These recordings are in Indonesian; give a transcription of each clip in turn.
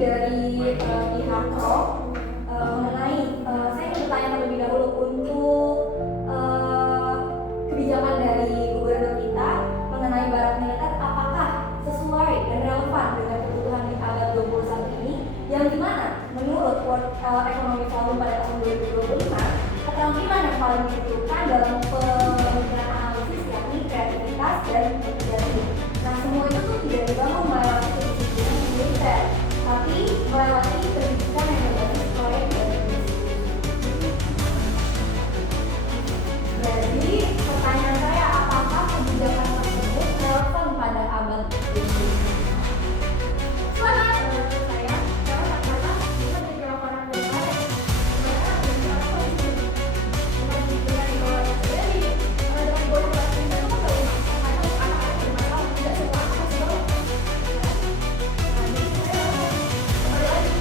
dari pihak pro mengenai saya ingin bertanya terlebih dahulu untuk kebijakan dari gubernur kita mengenai barak militer, apakah sesuai dan relevan dengan kebutuhan di abad 21 ini, yang dimana menurut World Economic Forum pada tahun 2025 keterampilan yang paling dibutuhkan dalam pemikiran analisis yakni kreativitas dan mitigasi. Nah, semua itu tuh tidak dibangun melewati kedisiplinan militer, tapi melewati pendidikan yang berbasis proyek dan misi. Jadi, pertanyaan saya, apakah kebijakan tersebut relevan pada abad 21? Selamat, saya kata-kata bisa jadi orang militer. Mereka bisa kondisi dengan yang bawah terjadi dengan bawah itu kan kalau anak-anak bermasalah tidak semua anak masih bawah. Jadi saya kembali lagi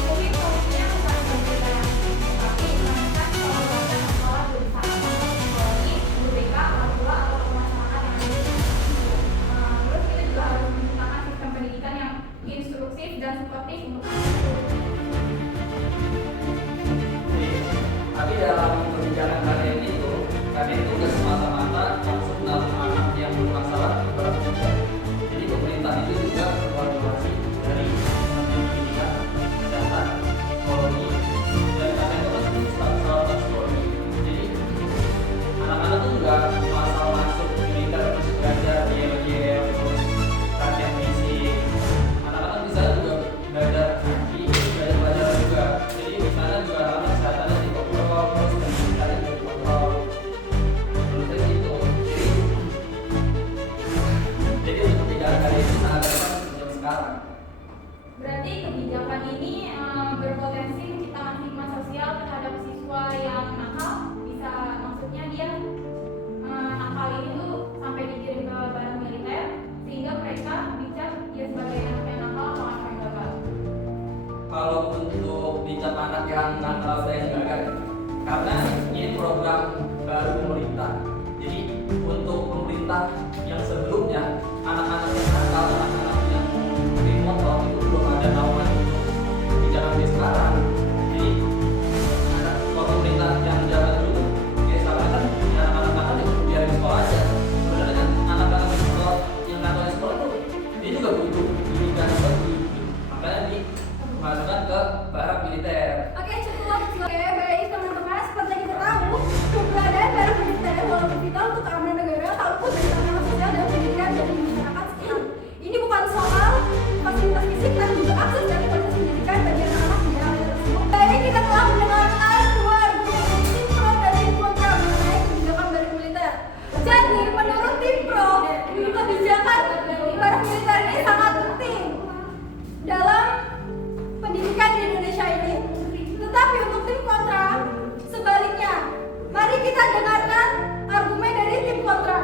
mungkin solusinya bukan berbeda, tapi menekan kalau belajar sekolah belum sama psikologi, guru BK, orang tua atau masyarakat yang ada. Terus kita juga harus menciptakan sistem pendidikan yang instruktif dan suportif untuk Tapi dalam kebijakan kalian itu nggak semata-mata langsung menaruh anak yang bermasalah ke berat militer. Jadi pemerintah itu juga berkolaborasi dari pendidikan, kesehatan, psikologi, dan kalian itu kan salah psikologi. Jadi anak-anak itu juga asal masuk militer terus belajar yel-yel, terus latihan fisik. Anak-anak bisa juga belajar ngaji, belajar juga. Jadi di sana juga anak-anak kesehatannya dikontrol, terus pendidikannya juga dikontrol. Menurut saya gitu. Jadi untuk kebijakan kali ini sangat relevan untuk sekarang. berarti kebijakan ini berpotensi menciptakan stigma sosial terhadap siswa yang nakal. Bisa maksudnya dia nakal ini tuh sampai dikirim ke badan militer sehingga mereka dicap dia sebagai anak yang nakal atau anak yang gagal. Kalau untuk dicap anak yang nakal saya enggak, karena ini program baru pemerintah. Jadi untuk pemerintah yang sebelumnya anak-anak yang nakal, anak-anak yang motor itu belum ada naungan untuk kebijakan di sekarang. Jadi kalau pemerintah yang jabat dulu, ya sekarang kan ya anak-anak nakal itu biar di sekolah aja. Sebenarnya kan anak-anak yang nakal di sekolah tuh dia juga butuh pendidikan yang bagus. Makanya dimasukkan ke barak militer. Oke, cukup. Oke, baik teman-teman. Seperti yang kita tahu, keberadaan barak militer walaupun vital untuk keamanan negara, ataupun dari tantangan sosial dan pendidikan dari masyarakat sekitar. Ini bukan soal fasilitas fisik dan juga akses dan kualitas pendidikan bagi anak-anak di daerah tersebut. Baik, kita telah mendengarkan dua argumen tim pro dan tim kontra mengenai kebijakan barak militer. Jadi, menurut tim pro, kebijakan barak militer ini sangat penting dalam pendidikan di Indonesia ini. Tetapi untuk tim kontra, sebaliknya. Mari kita dengarkan argumen dari tim kontra.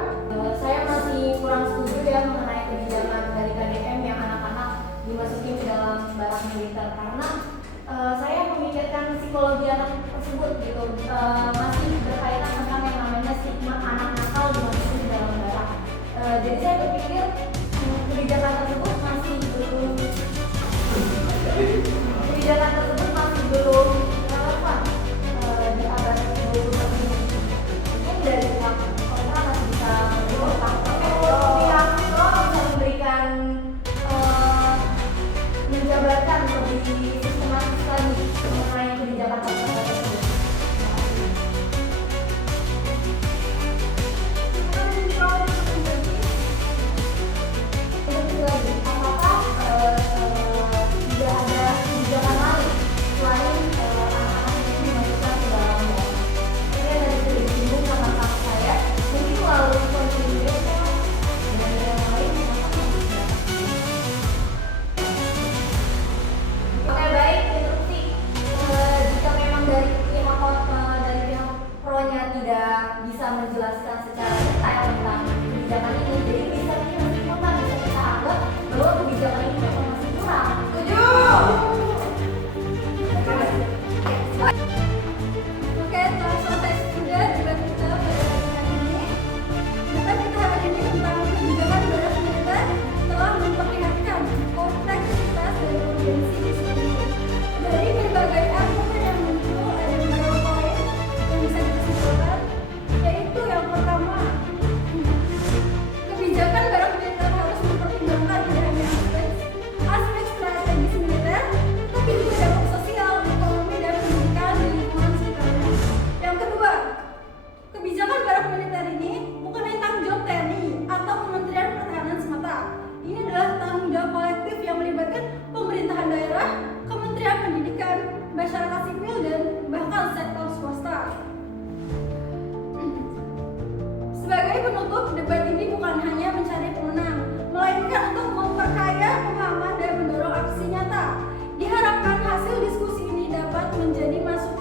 Saya masih kurang setuju ya mengenai kebijakan dari KDM yang anak-anak dimasukin ke dalam barak militer, karena saya memikirkan psikologi anak tersebut gitu. Masih berkaitan tentang yang namanya stigma anak nakal dimasukin ke dalam barak. Jadi saya berpikir kebijakan tersebut masih belum relevan di abad 21 ini. Mungkin dari pihak kontra masih bisa pihak pro bisa memberikan menjabarkan lebih sistematis lagi mengenai kebijakan tersebut. Apakah tidak ada kebijakan lain selain anak-anak ini dimasukkan ke dalam barak? Ini ada disinggung sama kakak saya, mungkin melalui kontribusi dan yang lain. Oke, baik, interupsi. Jika memang dari pihak pro-nya tidak bisa menjelaskan secara detail tentang kebijakan ini, jadi bisa kita simpulkan, bisa kita anggap bahwa kebijakan ini memang masih kurang. Setuju. Oke, telah selesai sudah debat kita pada hari ini. menjadi masukan